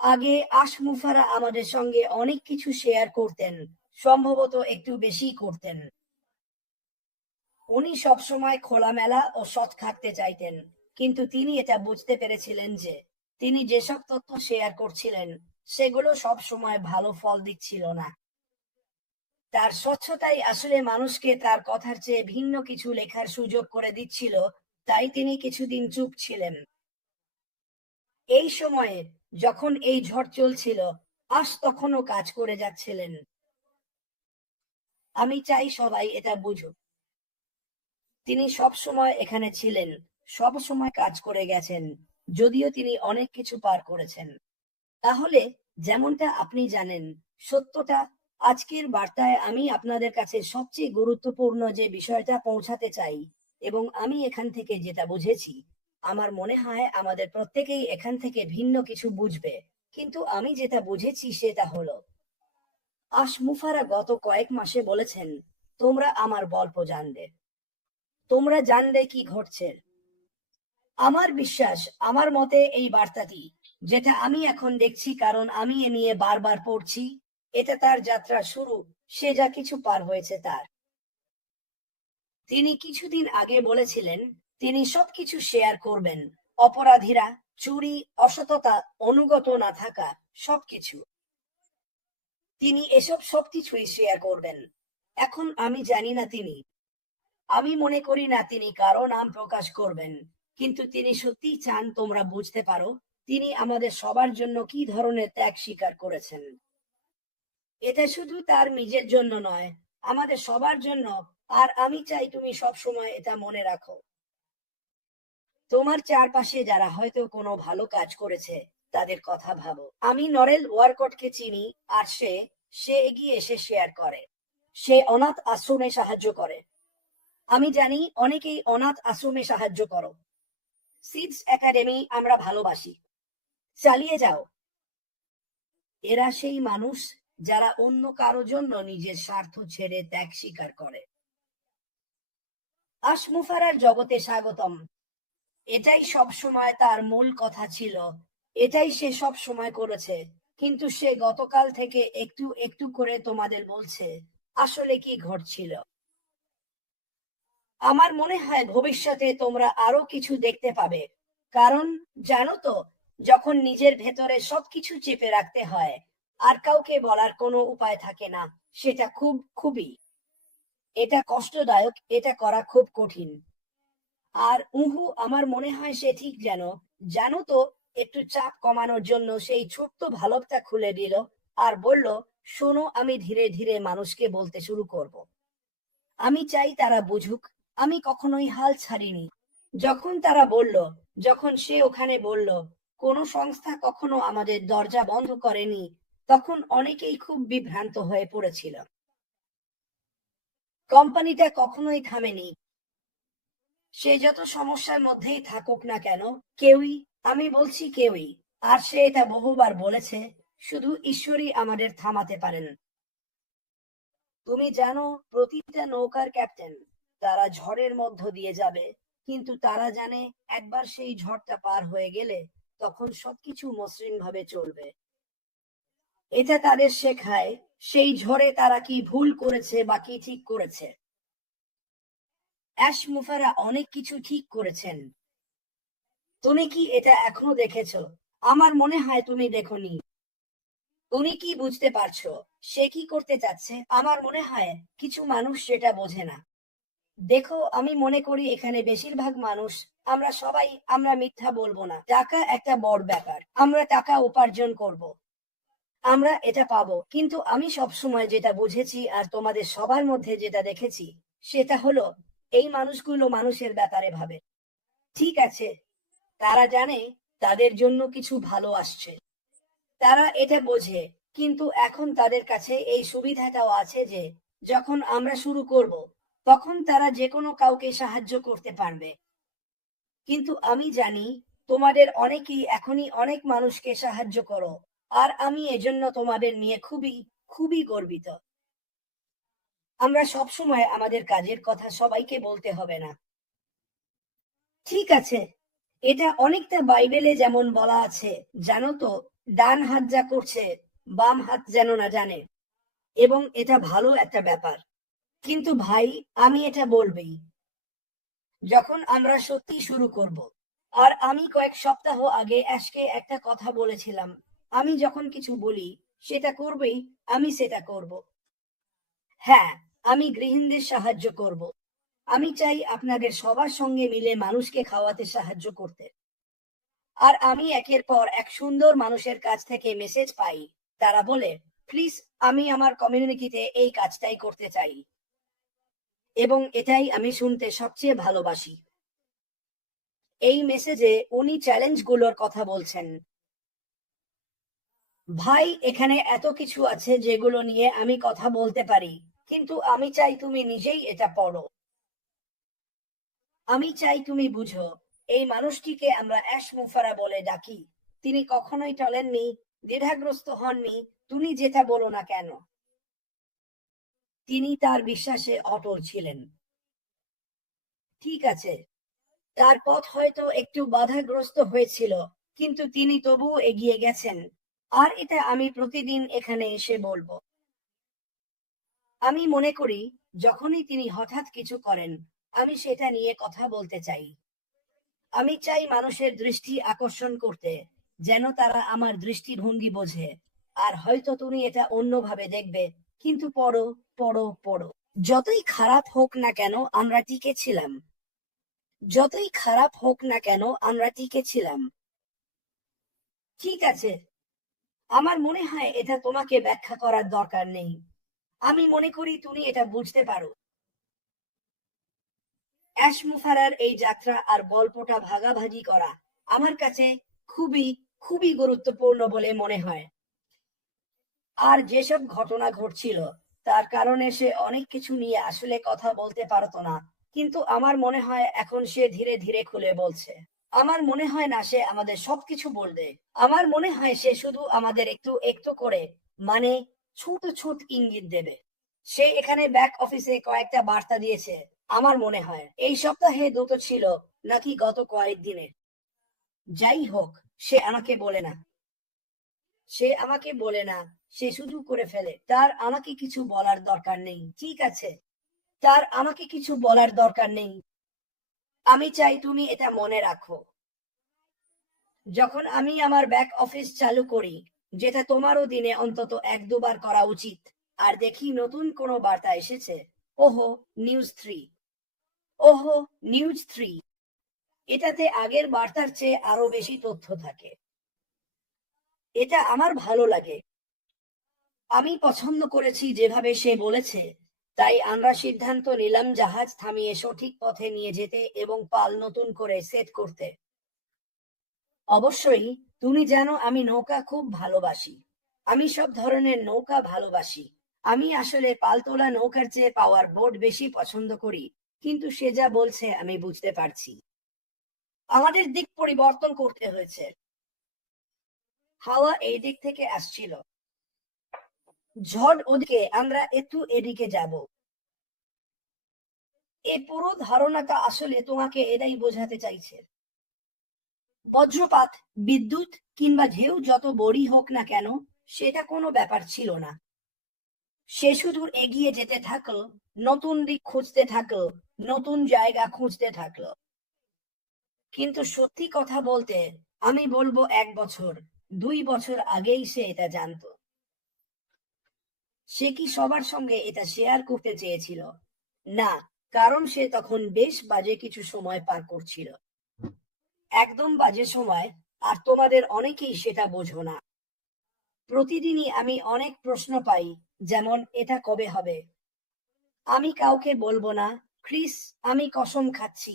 আগে আশমুফারা আমাদের সঙ্গে অনেক কিছু শেয়ার করতেন, সম্ভবত একটু বেশি করতেন। উনি সবসময় খোলামেলা ও সৎ থাকতে চাইতেন, কিন্তু তিনি এটা বুঝতে পেরেছিলেন যে তিনি যেসব তথ্য শেয়ার করছিলেন সেগুলো সব সময় ভালো ফল দিচ্ছিল না। তার স্বচ্ছতাই আসলে মানুষকে তার কথার চেয়ে ভিন্ন কিছু লেখার সুযোগ করে দিচ্ছিল, তাই তিনি কিছুদিন চুপ ছিলেন। এই সময়ে যখন এই ঝড় চলছিল, তখনও কাজ করে যাচ্ছিলেন। আমি চাই সবাই এটা বুঝুক, তিনি সব সময় এখানে ছিলেন, সব সময় কাজ করে গেছেন, যদিও তিনি অনেক কিছু পার করেছেন। তাহলে যেমনটা আপনি জানেন, সত্যটা আজকের বার্তায় আমি আপনাদের কাছে সবচেয়ে গুরুত্বপূর্ণ যে বিষয়টা পৌঁছাতে চাই, এবং আমি এখান থেকে যেটা বুঝেছি, আমার মনে হয় আমাদের প্রত্যেকেই এখান থেকে ভিন্ন কিছু বুঝবে, কিন্তু আমি যেটা বুঝেছি সেটা হলো, আশমুফারা গত কয়েক মাসে বলেছেন, তোমরা আমার গল্প জানবে, তোমরা জানবে কি ঘটছে। আমার বিশ্বাস, আমার মতে এই বার্তাটি, যেটা আমি এখন দেখছি কারণ আমি এ নিয়ে বারবার পড়ছি, এটা তার যাত্রা শুরু, সে যা কিছু পার হয়েছে তার। তিনি কিছুদিন আগে বলেছিলেন তিনি সবকিছু শেয়ার করবেন, অপরাধীরা, চুরি, অসততা, অনুগত না থাকা, সবকিছু। তিনি এসব সবকিছুই শেয়ার করবেন। এখন আমি জানি না আমি মনে করি না তিনি কারো নাম প্রকাশ করবেন, কিন্তু তিনি সত্যিই চান তোমরা বুঝতে পারো তিনি আমাদের সবার জন্য কি ধরনের ত্যাগ স্বীকার করেছেন। এটা শুধু তার নিজের জন্য নয়, আমাদের সবার জন্য। আর আমি চাই তুমি সব সময় এটা মনে রাখো। তোমার চারপাশে যারা হয়তো কোনো ভালো কাজ করেছে তাদের কথা ভাবো। আমি নরেল ওয়ারকটকে চিনি, আর সে এগিয়ে এসে শেয়ার করে, সে অনাথ আশ্রমে সাহায্য করে। আমি জানি অনেকেই অনাথ আশ্রমে সাহায্য করো। সিডস একাডেমি আমরা ভালোবাসি, চালিয়ে যাও। এরা সেই মানুষ যারা অন্য কারো জন্য নিজের স্বার্থ ছেড়ে ত্যাগ স্বীকার করে। আশমুফারার জগতে স্বাগতম। এটাই সব সময় তার মূল কথা ছিল, এটাই সে সব সময় করেছে, কিন্তু সে গতকাল থেকে একটু একটু করে তোমাদের বলছে আসলে কি ঘটছিল। আমার মনে হয় ভবিষ্যতে তোমরা আরো কিছু দেখতে পাবে, কারণ জানো তো, যখন নিজের ভেতরে সবকিছু চেপে রাখতে হয় আর কাউকে বলার কোনো উপায় থাকে না, সেটা খুবই এটা কষ্টদায়ক, এটা করা খুব কঠিন। আর আমার মনে হয় সে ঠিক জানো তো, একটু চাপ কমানোর জন্য সেই ছোট্ট ভালভটা খুলে দিল আর বলল, শোনো, আমি ধীরে ধীরে মানুষকে বলতে শুরু করব। আমি চাই তারা বুঝুক আমি কখনোই হাল ছাড়িনি। যখন সে ওখানে বলল কোনো সংস্থা কখনো আমাদের দরজা বন্ধ করেনি, তখন অনেকেই খুব বিভ্রান্ত হয়ে পড়েছিল। কোম্পানিটা কখনোই থামেনি, সে যত সমস্যার মধ্যেই থাকুক না কেন, কেউই, আমি বলছি কেউই, আর সে এটা বহুবার বলেছে, শুধু ঈশ্বরই আমাদের থামাতে পারেন। তুমি জানো, প্রতিটা নৌকার ক্যাপ্টেন, তারা ঝড়ের মধ্য দিয়ে যাবে, কিন্তু তারা জানে একবার সেই ঝড়টা পার হয়ে গেলে তখন সবকিছু মসৃণ ভাবে চলবে। এটা তাদের শেখায় সেই ঝড়ে তারা কি ভুল করেছে বা কি ঠিক করেছে। অ্যাশমুফারা অনেক কিছু ঠিক করেছেন। তুমি কি এটা এখনো দেখেছো? আমার মনে হয় তুমি দেখোনি। তুমি কি বুঝতে পারছো সে কি করতে চাচ্ছে? আমার মনে হয় কিছু মানুষ সেটা বোঝে না। দেখো, আমি মনে করি এখানে বেশিরভাগ মানুষ, আমরা মিথ্যা বলবো না, টাকা একটা বড় ব্যাপার, আমরা টাকা উপার্জন করব, আমরা এটা পাবো, কিন্তু আমি সব সময় যেটা বুঝেছি আর তোমাদের সবার মধ্যে যেটা দেখেছি, সেটা হলো এই মানুষগুলো মানুষের ব্যাপারে ভাবে। ঠিক আছে, তারা জানে তাদের জন্য কিছু ভালো আসছে, তারা এটা বোঝে, কিন্তু এখন তাদের কাছে এই সুবিধাটাও আছে যে যখন আমরা শুরু করব তখন তারা যে কোনো কাউকে সাহায্য করতে পারবে। কিন্তু আমি জানি তোমাদের অনেকেই এখনই অনেক মানুষকে সাহায্য করো, আর আমি এজন্য তোমাদের নিয়ে খুবই খুবই গর্বিত। আমরা সব সময় আমাদের কাজের কথা সবাইকে বলতে হবে না। ঠিক আছে, এটা অনেকটা বাইবেলে যেমন বলা আছে, জানো তো, ডান হাত যা করছে বাম হাত যেন না জানে, এবং এটা ভালো একটা ব্যাপার। কিন্তু ভাই, আমি এটা বলবেই যখন আমরা সত্যি শুরু করব। আর আমি কয়েক সপ্তাহ আগে অ্যাশকে একটা কথা বলেছিলাম, আমি যখন কিছু বলি সেটা করবেই, আমি সেটা করব। হ্যাঁ, আমি গৃহিণীদের সাহায্য করব। আমি চাই আপনাদের সবার সঙ্গে মিলে মানুষকে খাওয়াতে সাহায্য করতে। আর আমি একের পর এক সুন্দর মানুষের কাছ থেকে মেসেজ পাই, তারা বলে, প্লিজ, আমি আমার কমিউনিটিতে এই কাজটাই করতে চাই। এবং এটাই আমি শুনতে সবচেয়ে ভালোবাসি। এই মেসেজে উনি চ্যালেঞ্জগুলোর কথা বলছেন। ভাই, এখানে এত কিছু আছে যেগুলো নিয়ে আমি কথা বলতে পারি, কিন্তু আমি চাই তুমি নিজেই এটা পড়ো। আমি চাই তুমি বুঝো, এই মানুষটিকে আমরা অ্যাশ মুফারা বলে ডাকি। তিনি কখনোই টলেননি, দ্বিধাগ্রস্ত হননি, তুমি যেটা বলো না কেন। তিনি তার বিশ্বাসে অটল ছিলেন। ঠিক আছে, তার পথ হয়তো একটু বাধাগ্রস্ত হয়েছিল, কিন্তু তিনি তবুও এগিয়ে গেছেন। আর এটা আমি প্রতিদিন এখানে এসে বলবো। আমি মনে করি, যখনই তিনি হঠাৎ কিছু করেন, আমি সেটা নিয়ে কথা বলতে চাই। আমি চাই মানুষের দৃষ্টি আকর্ষণ করতে, যেন তারা আমার দৃষ্টিভঙ্গি বোঝে। আর হয়তো তুমি এটা অন্যভাবে দেখবে, কিন্তু পড়ো, পড়ো, পড়ো। যতই খারাপ হোক না কেন আমরা টিকে ছিলাম। যতই খারাপ হোক না কেন আমরা টিকে ছিলাম। ঠিক আছে, আমার মনে হয় এটা তোমাকে ব্যাখ্যা করার দরকার নেই। আমি মনে করি তুমি এটা বুঝতে পারো। অ্যাশ মুফারার এই যাত্রা আর গল্পটা ভাগাভাগি করা আমার কাছে খুবই খুবই গুরুত্বপূর্ণ বলে মনে হয়। আর যেসব ঘটনা ঘটছিল তার কারণে সে অনেক কিছু নিয়ে আসলে কথা বলতে পারতো না, কিন্তু আমার মনে হয় এখন সে ধীরে ধীরে খুলে বলছে। আমার মনে হয় না সে আমাদের সবকিছু বলবে। আমার মনে হয় সে শুধু আমাদের একটু একটু করে, মানে, ছোট ছোট ইঙ্গিত দেবে। সে এখানে ব্যাক অফিসে কয়েকটা বার্তা দিয়েছে। আমার মনে হয় এই সপ্তাহে দুটো ছিল, নাকি গত কয়েকদিনে। যাই হোক, সে আমাকে বলে না। সে আমাকে বলে না, সে শুধু করে ফেলে। তার আমাকে কিছু বলার দরকার নেই, ঠিক আছে? তার আমাকে কিছু বলার দরকার নেই। আমি চাই তুমি এটা মনে রাখো। যখন আমি আমার ব্যাক অফিস চালু করি, যেটা তোমারও দিনে অন্তত এক দুবার করা উচিত, আর দেখি নতুন কোনো বার্তা এসেছে, ওহো, নিউজ 3, ওহো, নিউজ 3, এটাতে আগের বার্তার চেয়ে আরো বেশি তথ্য থাকে। এটা আমার ভালো লাগে। আমি পছন্দ করেছি যেভাবে সে বলেছে। তাই আমরা সিদ্ধান্ত নিলাম জাহাজ থামিয়ে সঠিক পথে নিয়ে যেতে এবং পাল নতুন করে সেট করতে। অবশ্যই, তুমি জানো আমি নৌকা খুব ভালোবাসি। আমি সব ধরনের নৌকা ভালোবাসি। আমি আসলে পালতোলা নৌকার চেয়ে পাওয়ার বোট বেশি পছন্দ করি। কিন্তু সে যা বলছে আমি বুঝতে পারছি। আমাদের দিক পরিবর্তন করতে হয়েছে। হাওয়া এই দিক থেকে আসছিল, ঝড় ওদিকে, আমরা একটু এদিকে যাব। এই পুরো ধারণাটা আসলে তোমাকে এটাই বোঝাতে চাইছে। বজ্রপাত, বিদ্যুৎ কিংবা ঢেউ যত বড়ই হোক না কেন, সেটা কোনো ব্যাপার ছিল না। সে শুধু এগিয়ে যেতে থাকলো, নতুন দিক খুঁজতে থাকলো, নতুন জায়গা খুঁজতে থাকলো। কিন্তু সত্যি কথা বলতে, আমি বলবো 1 বছর, 2 বছর আগেই সে এটা জানতো। সে কি সবার সঙ্গে এটা শেয়ার করতে চেয়েছিল? না, কারণ সে তখন বেশ বাজে কিছু সময় পার করছিল। একদম বাজে সময়। আর তোমাদের অনেকেই সেটা বোঝো না। প্রতিদিনই আমি অনেক প্রশ্ন পাই, যেমন এটা কবে হবে। আমি কাউকে বলবো না, ক্রিস, আমি কসম খাচ্ছি।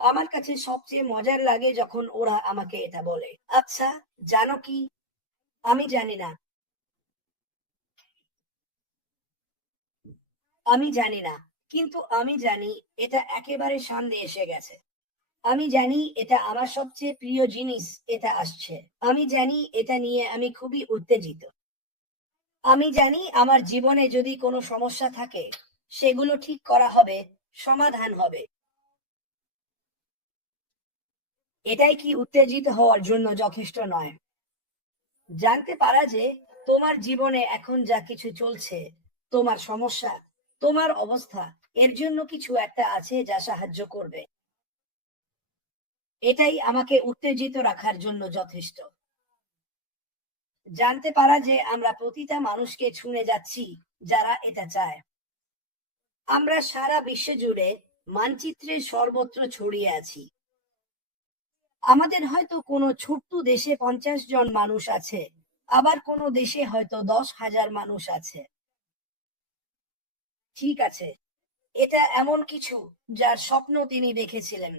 আমার কাছে সবচেয়ে মজার লাগে যখন ওরা আমাকে এটা বলে। আচ্ছা, জানো কি, আমি জানি না। আমি জানি না, কিন্তু আমি জানি এটা একেবারে সামনে এসে গেছে। আমি জানি এটা আমার সবচেয়ে প্রিয় জিনিস, এটা আসছে। আমি জানি এটা নিয়ে আমি খুবই উত্তেজিত। আমি জানি আমার জীবনে যদি কোনো সমস্যা থাকে, সেগুলো ঠিক করা হবে, সমাধান হবে। এটাই কি উত্তেজিত হওয়ার জন্য যথেষ্ট নয়? জানতে পারা যে তোমার জীবনে এখন যা কিছু চলছে, তোমার সমস্যা, তোমার অবস্থা, এর জন্য কিছু একটা আছে যা সাহায্য করবে। এটাই আমাকে উত্তেজিত রাখার জন্য যথেষ্ট। জানতে পারা যে আমরা প্রতিটা মানুষকে ছুঁয়ে যাচ্ছি যারা এটা চায়। আমরা সারা বিশ্ব জুড়ে মানচিত্রের সর্বত্র ছড়িয়ে আছি। আমাদের হয়তো কোনো ছোট্ট দেশে 50 জন মানুষ আছে, আবার কোনো দেশে হয়তো 10,000 মানুষ আছে। ঠিক আছে, এটা এমন কিছু যার স্বপ্ন তিনি দেখেছিলেন।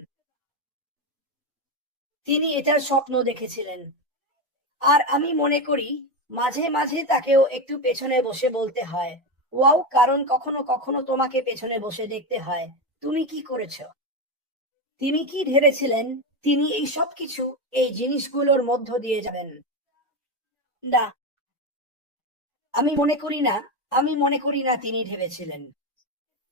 তিনি এটার স্বপ্ন দেখেছিলেন। আর আমি মনে করি মাঝে মাঝে তাকেও একটু পেছনে বসে বলতে হয় ওয়াও, কারণ কখনো কখনো তোমাকে পেছনে বসে দেখতে হয় তুমি কি করেছো। তিনি কি ভেবেছিলেন তিনি এই সব কিছু, এই জিনিসগুলোর মধ্য দিয়ে যাবেন? না, আমি মনে করি না তিনি ভেবেছিলেন।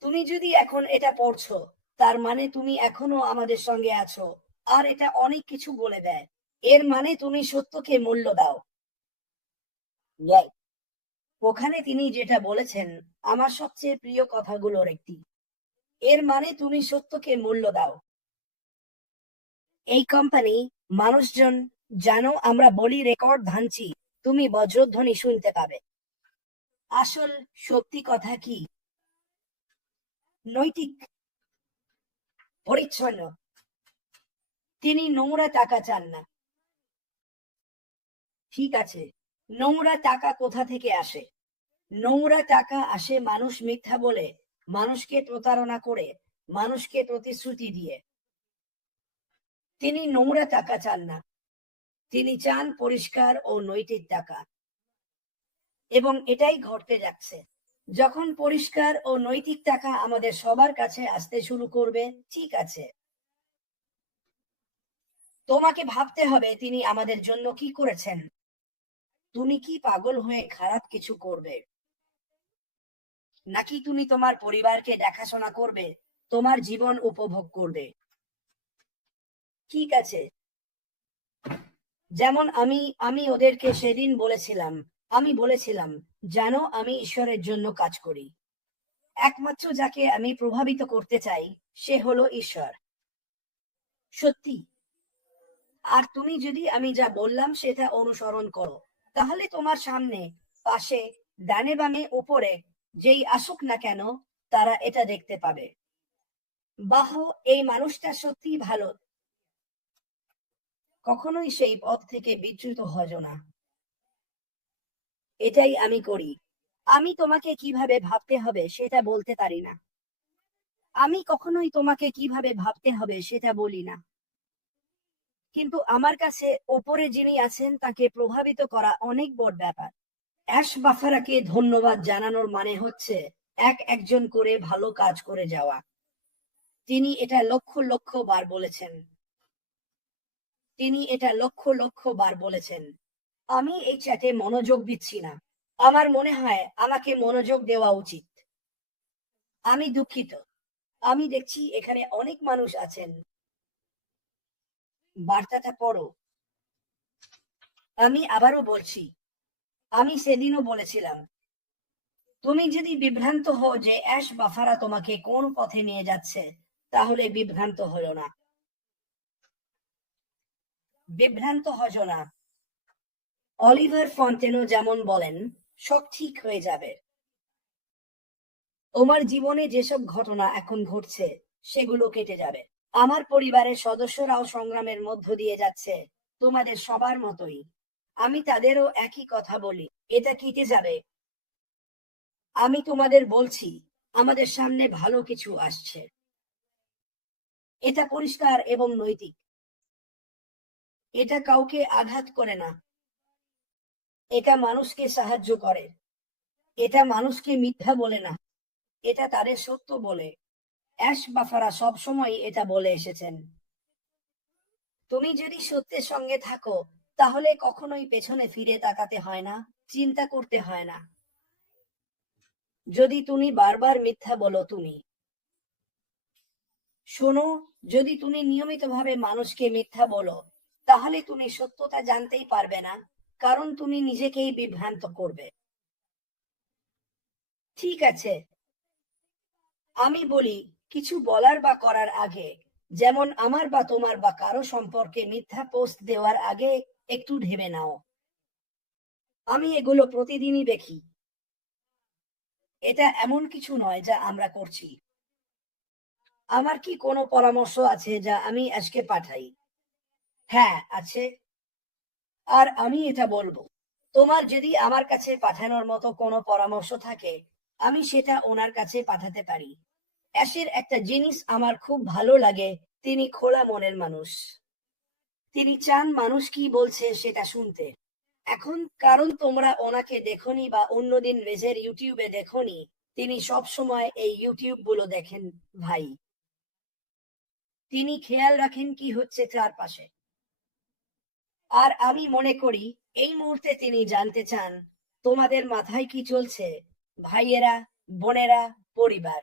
তুমি যদি এখন এটা পড়ছো, তার মানে তুমি এখনো আমাদের সঙ্গে আছো। আর এটা অনেক কিছু বলে দেয়। এর মানে তুমি সত্যকে মূল্য দাও। Right. ওখানে তিনি যেটা বলেছেন আমার সবচেয়ে প্রিয় কথাগুলোর একটি। এর মানে তুমি সত্যকে মূল্য দাও। এই কোম্পানি, মানুষজন, জানো আমরা বলি রেকর্ড ভাঙছি, তুমি বজ্রধ্বনি শুনতে পাবে। আসল সত্যি কথা কি? নৈতিক, পরিচ্ছন্ন। তিনি নোংরা টাকা চান না। ঠিক আছে, নোংরা টাকা কোথা থেকে আসে? নোংরা টাকা আসে মানুষ মিথ্যা বলে, মানুষকে প্রতারণা করে, মানুষকে প্রতিশ্রুতি দিয়ে। তিনি নোংরা টাকা চান না, তিনি চান পরিষ্কার ও নৈতিক টাকা। এবং এটাই ঘটতে যাচ্ছে। যখন পরিষ্কার ও নৈতিক টাকা আমাদের সবার কাছে আসতে শুরু করবে, ঠিক আছে, তোমাকে ভাবতে হবে তিনি আমাদের জন্য কি করেছেন। তুমি কি পাগল হয়ে খারাপ কিছু করবে? নাকি তুমি তোমার পরিবারকে দেখাশোনা করবে, তোমার জীবন উপভোগ করবে? ঠিক আছে, যেমন আমি আমি ওদেরকে সেদিন বলেছিলাম, আমি বলেছিলাম, জানো আমি ঈশ্বরের জন্য কাজ করি। একমাত্র যাকে আমি প্রভাবিত করতে চাই সে হলো ঈশ্বর। সত্যি। আর তুমি যদি আমি যা বললাম সেটা অনুসরণ করো, তাহলে তোমার সামনে, পাশে, ডানে বামে, উপরে যেই আসুক না কেন, তারা এটা দেখতে পাবে। বাহ, এই মানুষটা সত্যিই ভালো। কখনোই সেই পথ থেকে বিচ্যুত হজো না। এটাই আমি করি। আমি তোমাকে কিভাবে ভাবতে হবে সেটা বলতে পারি না। আমি কখনোই তোমাকে কিভাবে ভাবতে হবে সেটা বলি না। কিন্তু আমার কাছে ওপরে যিনি আছেন তাকে প্রভাবিত করা অনেক বড় ব্যাপার। অ্যাশ বাফারাকে ধন্যবাদ জানানোর মানে হচ্ছে একজন করে ভালো কাজ করে যাওয়া। তিনি এটা লক্ষ লক্ষ বার বলেছেন। তিনি এটা লক্ষ লক্ষ বার বলেছেন। আমি এই চ্যাটে মনোযোগ দিচ্ছি না। আমার মনে হয় আমাকে মনোযোগ দেওয়া উচিত। আমি দুঃখিত। আমি দেখছি এখানে অনেক মানুষ আছেন। বার্তাটা পড়ো। আমি আবারও বলছি, আমি সেদিনও বলেছিলাম, তুমি যদি বিভ্রান্ত হও যে অ্যাশ বাফারা তোমাকে কোন পথে নিয়ে যাচ্ছে, তাহলে বিভ্রান্ত হলো না। বিভ্রান্ত হজো না। অলিভার ফন্টেনো যেমন বলেন, সব ঠিক হয়ে যাবে। তোমার জীবনে যেসব ঘটনা এখন ঘটছে সেগুলো কেটে যাবে। আমার পরিবারের সদস্যরাও সংগ্রামের মধ্য দিয়ে যাচ্ছে, তোমাদের সবার মতোই। আমি তাদেরও একই কথা বলি, এটা কেটে যাবে। আমি তোমাদের বলছি, আমাদের সামনে ভালো কিছু আসছে। এটা পরিষ্কার এবং নৈতিক। এটা কাউকে আঘাত করে না। এটা মানুষকে সাহায্য করে। এটা মানুষকে মিথ্যা বলে না, এটা তাদের সত্য বলে। অ্যাশ বাফারা সবসময় এটা বলে এসেছেন। তুমি যদি সত্যের সঙ্গে থাকো, তাহলে কখনোই পেছনে ফিরে তাকাতে হয় না, চিন্তা করতে হয় না। যদি তুমি বারবার মিথ্যা বলো, তুমি শোনো, যদি তুমি নিয়মিতভাবে মানুষকে মিথ্যা বলো, তাহলে তুমি সত্যতা জানতেই পারবে না, কারণ তুমি নিজেকেই বিভ্রান্ত করবে। ঠিক আছে, আমি বলি, কিছু বলার বা করার আগে, যেমন আমার বা তোমার বা কারো সম্পর্কে মিথ্যা পোস্ট দেওয়ার আগে একটু ভেবে নাও। আমি এগুলো প্রতিদিনই দেখি। এটা এমন কিছু নয় যা আমরা করছি। আমার কি কোনো পরামর্শ আছে যা আমি আজকে পাঠাই? হ্যাঁ, আছে। আর আমি এটা বলবো, তোমার যদি আমার কাছে পাঠানোর মতো কোনো পরামর্শ থাকে, আমি সেটা ওনার কাছে পাঠাতে পারি। অ্যাশের একটা জিনিস আমার খুব ভালো লাগে, তিনি খোলা মনের মানুষ। তিনি চান মানুষ কি বলছে সেটা শুনতে। এখন কারণ তোমরা ওনাকে দেখোনি বা অন্যদিন রেজের ইউটিউবে দেখোনি, তিনি সব সময় এই ইউটিউব গুলো দেখেন। ভাই, তিনি খেয়াল রাখেন কি হচ্ছে চারপাশে। আর আমি মনে করি এই মুহূর্তে তিনি জানতে চান তোমাদের মাথায় কি চলছে, ভাইয়েরা, বোনেরা, পরিবার।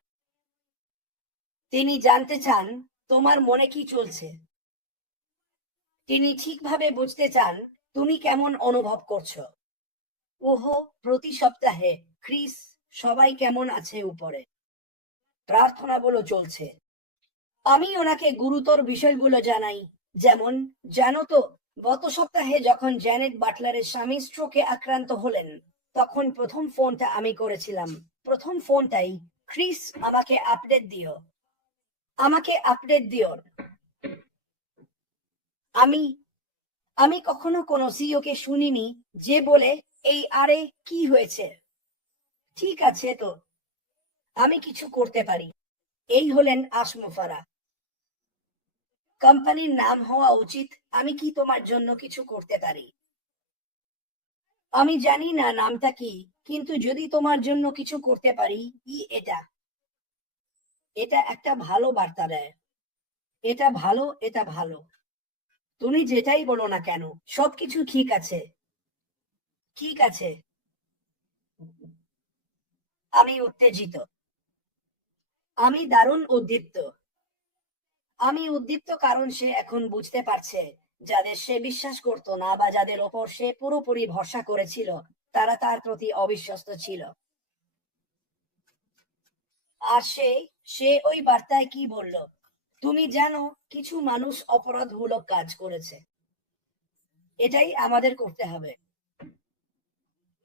তিনি জানতে চান তোমার মনে কি চলছে। তিনি ঠিকভাবে বুঝতে চান তুমি কেমন অনুভব করছো। ওহো, প্রতি সপ্তাহে ক্রিস, সবাই কেমন আছে উপরে, প্রার্থনাগুলো চলছে। আমি ওনাকে গুরুতর বিষয়গুলো জানাই, যেমন, জানো তো, গত সপ্তাহে যখন জ্যানেট বাটলারের স্বামী স্ট্রোকে আক্রান্ত হলেন, তখন প্রথম ফোনটা আমি করেছিলাম। প্রথম ফোনটাই, ক্রিস, আমাকে আপডেট দিও, আমাকে আপডেট দিও। আমি আমি কখনো কোনো সিইওকে শুনিনি যে বলে, এই আরে কি হয়েছে, ঠিক আছে তো, আমি কিছু করতে পারি। এই হলেন আসমফারা। কোম্পানির নাম হওয়া উচিত আমি কি তোমার জন্য কিছু করতে পারি। আমি জানি না নামটা কি, কিন্তু যদি তোমার জন্য কিছু করতে পারি, এটা এটা একটা ভালো বার্তা দেয়। এটা ভালো, এটা ভালো। তুমি যেটাই বলো না কেন, সবকিছু ঠিক আছে। ঠিক আছে। আমি উত্তেজিত। আমি দারুণ উদ্দীপ্ত। আমি উদ্দীপ্ত কারণ সে এখন বুঝতে পারছে যাদের সে বিশ্বাস করত না বা যাদের ওপর সে পুরোপুরি ভরসা করেছিল, তারা তার প্রতি অবিশ্বস্ত ছিল। আর সে ওই বার্তায় কি বলল, তুমি জানো, কিছু মানুষ অপরাধমূলক কাজ করেছে। এটাই আমাদের করতে হবে।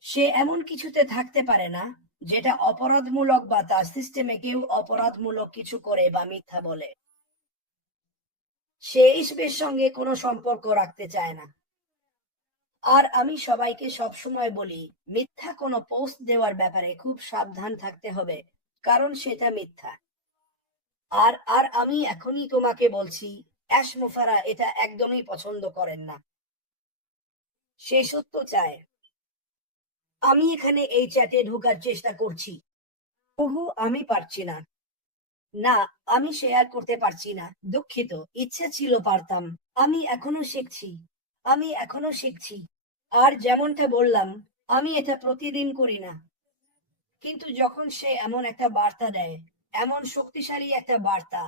সে এমন কিছুতে থাকতে পারে না যেটা অপরাধমূলক বা তার সিস্টেমে কেউ অপরাধমূলক কিছু করে বা মিথ্যা বলে। সে ঈশ্বরের সঙ্গে কোনো সম্পর্ক রাখতে চায় না। আর আমি সবাইকে সবসময় বলি, মিথ্যা কোনো পোস্ট দেওয়ার ব্যাপারে খুব সাবধান থাকতে হবে, কারণ সেটা মিথ্যা। আর আর আমি এখনই তোমাকে বলছি, অ্যাশ মোফারা এটা একদমই পছন্দ করেন না। সে সত্য চায়। আমি এখানে এই চ্যাটে ঢোকার চেষ্টা করছি। ওহো, আমি পারছি না। না, আমি শেয়ার করতে পারছি না, দুঃখিত। ইচ্ছে ছিল পারতাম। আমি এখনো শিখছি। আমি এখনো শিখছি। আর যেমনটা বললাম, আমি এটা প্রতিদিন করি না। কিন্তু যখন সে এমন একটা বার্তা দেয়, এমন শক্তিশালী একটা বার্তা,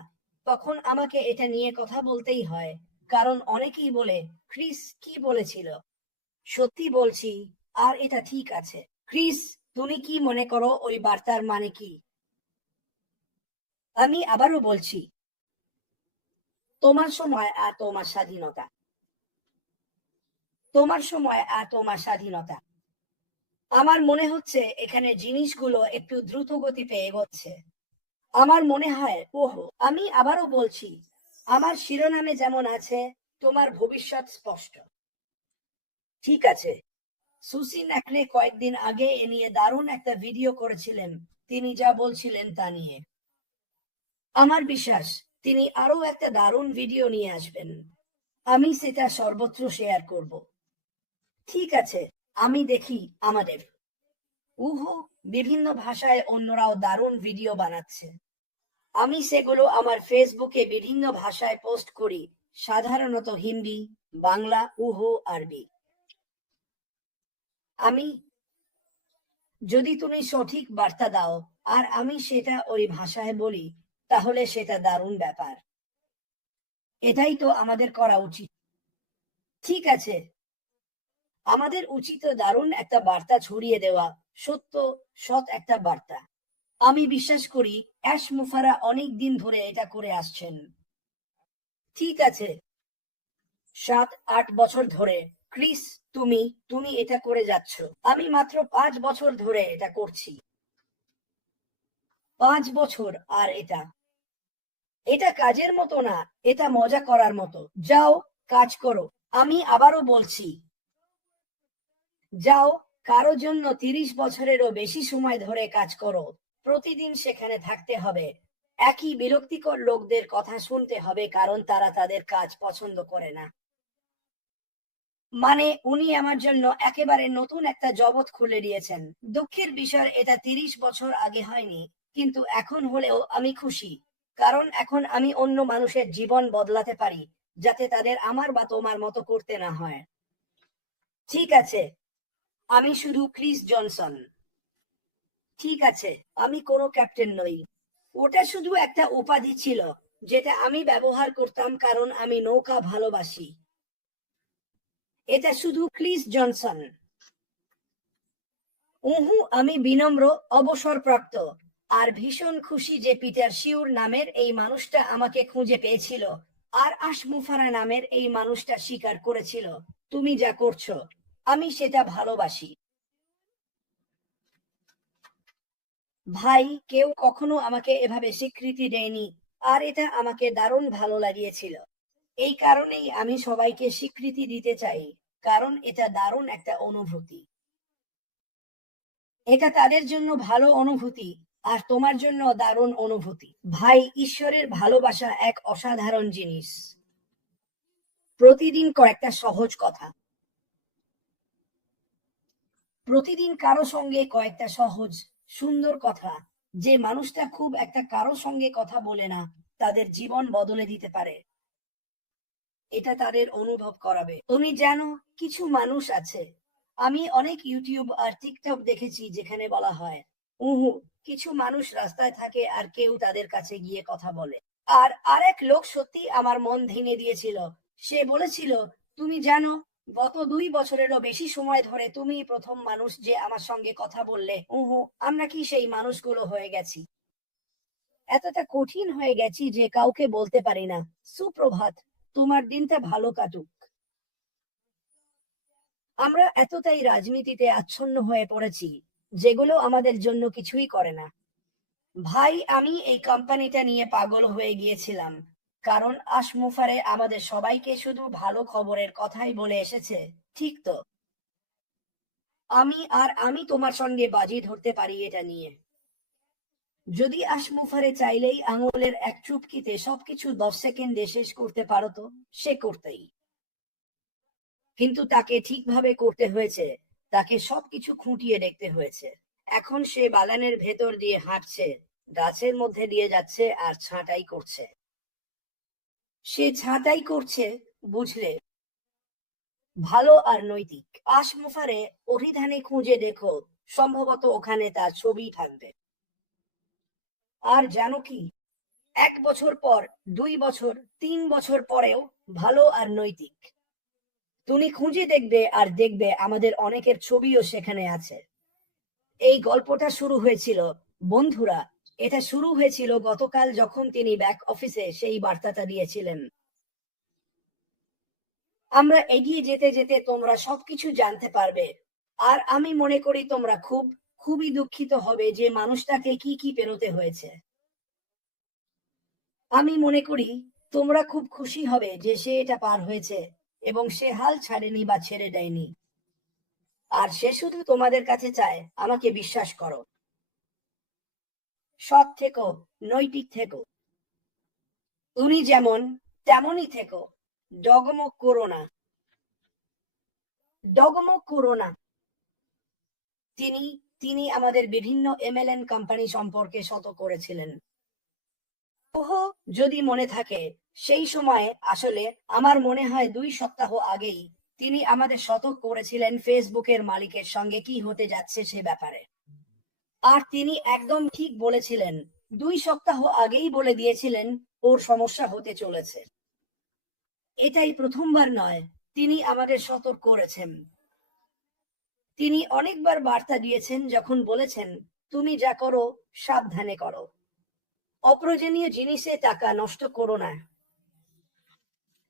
তখন আমাকে এটা নিয়ে কথা বলতেই হয়। কারণ অনেকেই বলে, ক্রিস কি বলেছিল। সত্যি বলছি, আর এটা ঠিক আছে। ক্রিস, তুমি কি মনে করো ওই বার্তার মানে কি? আমি আবারও বলছি, তোমার সময় আর তোমার স্বাধীনতা। তোমার সময় আর তোমার স্বাধীনতা। আমার মনে হচ্ছে এখানে জিনিসগুলো একটু দ্রুত গতিতে এগোচ্ছে। আমার মনে হয়, ওহো, আমি আবারও বলছি, আমার শিরোনামে যেমন আছে, তোমার ভবিষ্যৎ স্পষ্ট। ঠিক আছে। সুসি নাকলে কয়েকদিন আগে এ নিয়ে দারুণ একটা ভিডিও করেছিলেন, তিনি যা বলছিলেন তা নিয়ে। আমার বিশ্বাস তিনি আরো একটা দারুণ ভিডিও নিয়ে আসবেন। আমি সেটা সর্বত্র শেয়ার করব। ঠিক আছে, আমি দেখি আমাদের উহু বিভিন্ন ভাষায় অন্যরাও দারুণ ভিডিও বানাচ্ছে। আমি সেগুলো আমার ফেসবুকে বিভিন্ন ভাষায় পোস্ট করি, সাধারণত হিন্দি, বাংলা, আরবি। আমি যদি তুমি সঠিক বার্তা দাও আর আমি সেটা ওই ভাষায় বলি, তাহলে সেটা দারুণ ব্যাপার। এটাই তো আমাদের করা উচিত। ঠিক আছে, আমাদের উচিত দারুণ একটা বার্তা ছড়িয়ে দেওয়া, সত্য, সৎ একটা বার্তা। আমি বিশ্বাস করি অ্যাশ মুফারা অনেক দিন ধরে এটা করে আসছেন। ঠিক আছে, 7-8 বছর ধরে। ক্রিস, তুমি তুমি এটা করে যাচ্ছ। আমি মাত্র 5 বছর ধরে এটা করছি। 5 বছর। আর এটা এটা কাজের মতো না, এটা মজা করার মতো। যাও, কাজ করো। আমি আবারও বলছি, যাও, কারো জন্য 30 বছরেরও বেশি সময় ধরে কাজ করো। প্রতিদিন সেখানে থাকতে হবে, একই বিরক্তিকর লোকদের কথা শুনতে হবে, কারণ তারা তাদের কাজ পছন্দ করে না। মানে উনি আমার জন্য একেবারে নতুন একটা জগৎ খুলে দিয়েছেন। দুঃখের বিষয়, এটা 30 বছর আগে হয়নি, কিন্তু এখন হলেও আমি খুশি, কারণ এখন আমি অন্য মানুষের জীবন বদলাতে পারি, যাতে তাদের আমার বা তোমার মতো করতে না হয়। ঠিক আছে, আমি শুধু ক্রিস জনসন। ঠিক আছে, আমি কোনো ক্যাপ্টেন নই। ওটা শুধু একটা উপাধি ছিল, যেটা আমি ব্যবহার করতাম কারণ আমি নৌকা ভালোবাসি। এটা শুধু ক্রিস জনসন। আমি বিনম্র, অবসরপ্রাপ্ত, আর ভীষণ খুশি যে পিটার শিউর নামের এই মানুষটা আমাকে খুঁজে পেয়েছিল, আর আশমুফারা নামের এই মানুষটা স্বীকার করেছিল তুমি যা করছো, আমি সেটা ভালোবাসি। ভাই, কেউ কখনো আমাকে এভাবে স্বীকৃতি দেয়নি, আর এটা আমাকে দারুণ ভালো লাগিয়েছিল। এই কারণেই আমি সবাইকে স্বীকৃতি দিতে চাই, কারণ এটা দারুণ একটা অনুভূতি। এটা তাদের জন্য ভালো অনুভূতি, আর তোমার জন্য দারুণ অনুভূতি। ভাই, ঈশ্বরের ভালোবাসা এক অসাধারণ জিনিস। প্রতিদিন কয়েকটা সহজ কথা। প্রতিদিন কারো সঙ্গে কয়েকটা সহজ, সুন্দর কথা। যে মানুষটা খুব একটা কারো সঙ্গে কথা বলে না, তাদের জীবন বদলে দিতে পারে। এটা তাদের অনুভব করাবে। তুমি জানো, কিছু মানুষ আছে, আমি অনেক ইউটিউব আর টিকটক দেখেছি যেখানে বলা হয়, উহু, কিছু মানুষ রাস্তায় থাকে আর কেউ তাদের কাছে গিয়ে কথা বলে। আর আরেক লোক সত্যি আমার মন ভেঙে দিয়েছিল। সে বলেছিল, তুমি জানো, গত 2 বছরেরও বেশি সময় ধরে তুমি প্রথম মানুষ যে আমার সঙ্গে কথা বললে। আমরা কি সেই মানুষগুলো হয়ে গেছি? এতটা কঠিন হয়ে গেছি যে কাউকে বলতে পারি না, সুপ্রভাত, তোমার দিনটা ভালো কাটুক। আমরা এতটাই রাজনীতিতে আচ্ছন্ন হয়ে পড়েছি, যেগুলো আমাদের জন্য কিছুই করে না। ভাই, আমি এই কোম্পানিটা নিয়ে পাগল হয়ে গিয়েছিলাম, কারণ আশমুফারে আমাদের সবাইকে শুধু ভালো খবরের কথাই বলে এসেছে। ঠিক তো? আমি তোমার সঙ্গে বাজি ধরতে পারি এটা নিয়ে। যদি আশমুফারে চাইলেই আঙুলের এক চুটকিতে সবকিছু 10 সেকেন্ডে শেষ করতে পারতো, সে করতেই। কিন্তু তাকে ঠিকভাবে করতে হয়েছে, তাকে সবকিছু খুঁটিয়ে দেখতে হয়েছে। এখন সে বাগানের ভেতর দিয়ে হাঁটছে, গাছের মধ্যে দিয়ে যাচ্ছে আর ছাঁটাই করছে। সে ছাঁটাই করছে, বুঝলে, ভালো আর নৈতিক। আশমুফারে অভিধানে খুঁজে দেখো, সম্ভবত ওখানে তার ছবি থাকবে। আর জানো কি, 1 বছর পর, 2 বছর, 3 বছর পরেও ভালো আর নৈতিক। তুমি খুঁজে দেখবে আর দেখবে আমাদের অনেকের ছবিও সেখানে আছে। এই গল্পটা শুরু হয়েছিল, বন্ধুরা, এটা শুরু হয়েছিল গতকাল যখন তিনি ব্যাক অফিসে সেই বার্তাটা দিয়েছিলেন। আমরা এগিয়ে যেতে যেতে তোমরা সবকিছু জানতে পারবে, আর আমি মনে করি তোমরা খুবই দুঃখিত হবে যে মানুষটাকে কি কি পেরোতে হয়েছে। আমি মনে করি তোমরা খুব খুশি হবে যে সে এটা পার হয়েছে, এবং সে হাল ছাড়েনি বা ছেড়ে দেয়নি। আর সে শুধু তোমাদের কাছে চায়, আমাকে বিশ্বাস করো, সৎ থেকো, নৈতিক থেকো। তুমি যেমন, তেমনই থেকো। ডগমগ করো না। ডগমগ করো না। তিনি তিনি আমাদের বিভিন্ন এমএলএন কোম্পানি সম্পর্কে শত করেছিলেন। ওহো, যদি মনে থাকে, সেই সময়ে আসলে আমার মনে হয় 2 সপ্তাহ আগেই তিনি আমাদের শতক করেছিলেন ফেসবুকের মালিকের সঙ্গে কি হতে যাচ্ছে সে ব্যাপারে। আর তিনি একদম ঠিক বলেছিলেন, 2 সপ্তাহ আগেই বলে দিয়েছিলেন ওর সমস্যা হতে চলেছে। এটাই প্রথমবার নয়, তিনি আমাদের সতর্ক করেছেন। তিনি অনেকবার বার্তা দিয়েছেন যখন বলেছেন, তুমি যা করো সাবধানে করো, অপ্রয়োজনীয় জিনিসে টাকা নষ্ট করো না।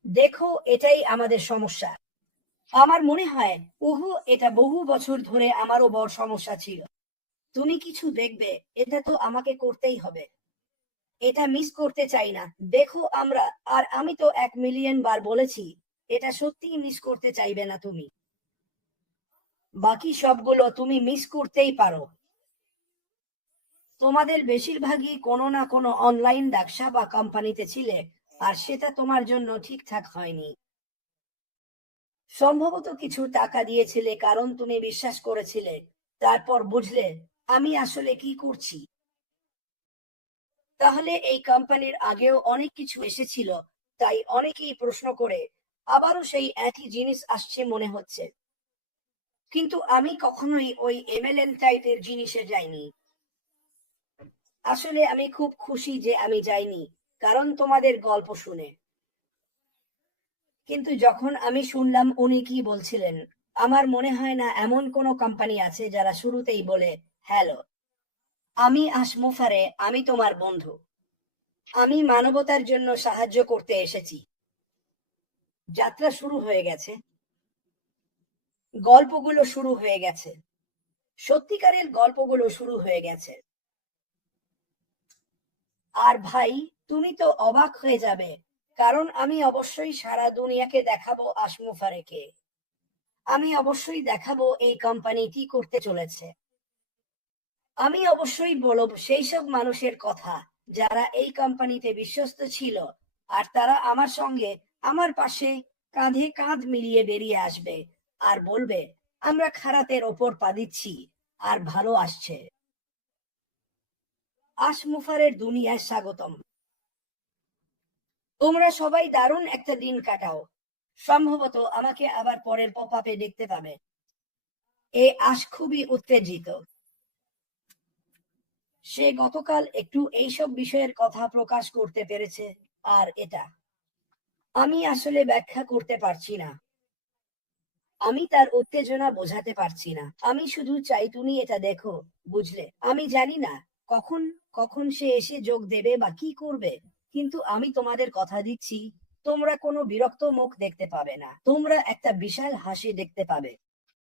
দেখো, এটাই আমাদের সমস্যা। আমার মনে হয় এটা বহু বছর ধরে আমারও বড় সমস্যা ছিল। তুমি কিছু দেখবে, এটা তো আমাকে করতেই হবে। এটা মিস করতে চাই না। দেখো, আমি তো 1 মিলিয়ন বার বলেছি, এটা সত্যিই মিস করতে চাইবে না তুমি। বাকি সবগুলো তুমি মিস করতেই পারো। তোমাদের বেশিরভাগই কোনো না কোনো অনলাইন ব্যবসা বা কোম্পানিতে ছিলে, আর সেটা তোমার জন্য ঠিকঠাক হয়নি। সম্ভবত কিছু টাকা দিয়েছিলে কারণ তুমি বিশ্বাস করেছিলে, তারপর বুঝলে আমি আসলে কি করছি। তাহলে এই কোম্পানির আগেও অনেক কিছু এসেছিল, তাই অনেকেই প্রশ্ন করে আবারও সেই একই জিনিস আসছে মনে হচ্ছে। কিন্তু আমি কখনোই ওই এমএলএম টাইপের জিনিসে যাইনি। আসলে আমি খুব খুশি যে আমি যাইনি, কারণ তোমাদের গল্প শুনে। কিন্তু যখন আমি শুনলাম উনি কি বলছিলেন, আমার মনে হয় না এমন কোনো কোম্পানি আছে যারা শুরুতেই বলে, হ্যালো, আমি আসমুফারে, আমি তোমার বন্ধু, আমি মানবতার জন্য সাহায্য করতে এসেছি। যাত্রা শুরু হয়ে গেছে, গল্পগুলো শুরু হয়ে গেছে, সত্যিকারের গল্পগুলো শুরু হয়ে গেছে। আর ভাই, তুমি তো অবাক হয়ে যাবে, কারণ আমি অবশ্যই সারা দুনিয়াকে দেখাবো আসমুফারেকে। আমি অবশ্যই দেখাবো এই কোম্পানি কি করতে চলেছে। আমি অবশ্যই বলব সেই সব মানুষের কথা যারা এই কোম্পানিতে বিশ্বস্ত ছিল, আর তারা আমার সঙ্গে, আমার পাশে কাঁধে কাঁধ মিলিয়ে বেরিয়ে আসবে আর বলবে, আমরা খারাপের ওপর পা দিচ্ছি আর ভালো আসছে। আসমুফারের দুনিয়ায় স্বাগতম। তোমরা সবাই দারুণ একটা দিন কাটাও। সম্ভবত আমাকে আবার পরের পপ আপে দেখতে পাবে। আশ খুবই উত্তেজিত। সে গতকাল একটু এইসব বিষয়ের কথা প্রকাশ করতে পেরেছে, আর এটা আমি আসলে ব্যাখ্যা করতে পারছি না। আমি তার উত্তেজনা বোঝাতে পারছি না। আমি শুধু চাই তুমি এটা দেখো, বুঝলে? আমি জানি না কখন কখন সে এসে যোগ দেবে বা কি করবে, কিন্তু আমি তোমাদের কথা দিচ্ছি, তোমরা কোনো বিরক্ত মুখ দেখতে পাবে না, তোমরা একটা বিশাল হাসি দেখতে পাবে।